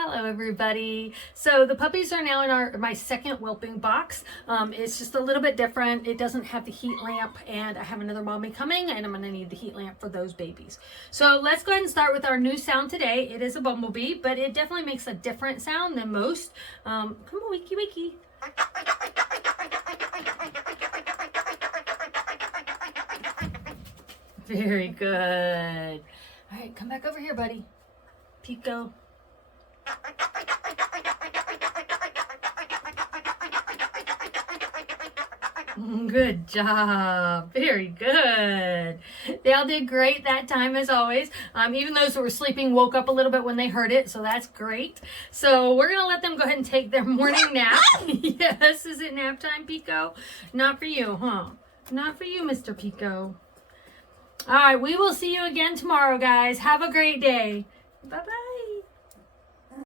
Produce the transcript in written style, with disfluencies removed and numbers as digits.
Hello everybody. So the puppies are now in my second whelping box. It's just a little bit different. It doesn't have the heat lamp, and I have another mommy coming, and I'm going to need the heat lamp for those babies. So let's go ahead and start with our new sound today. It is a bumblebee, but it definitely makes a different sound than most. Come on, wakey wakey. Very good. All right, come back over here, buddy. Pico. Good job. Very good. They all did great that time, as always. Even those that were sleeping woke up a little bit when they heard it, so that's great. So we're going to let them go ahead and take their morning nap. Yes, is it nap time, Pico? Not for you, huh? Not for you, Mr. Pico. All right, we will see you again tomorrow, guys. Have a great day. Bye-bye.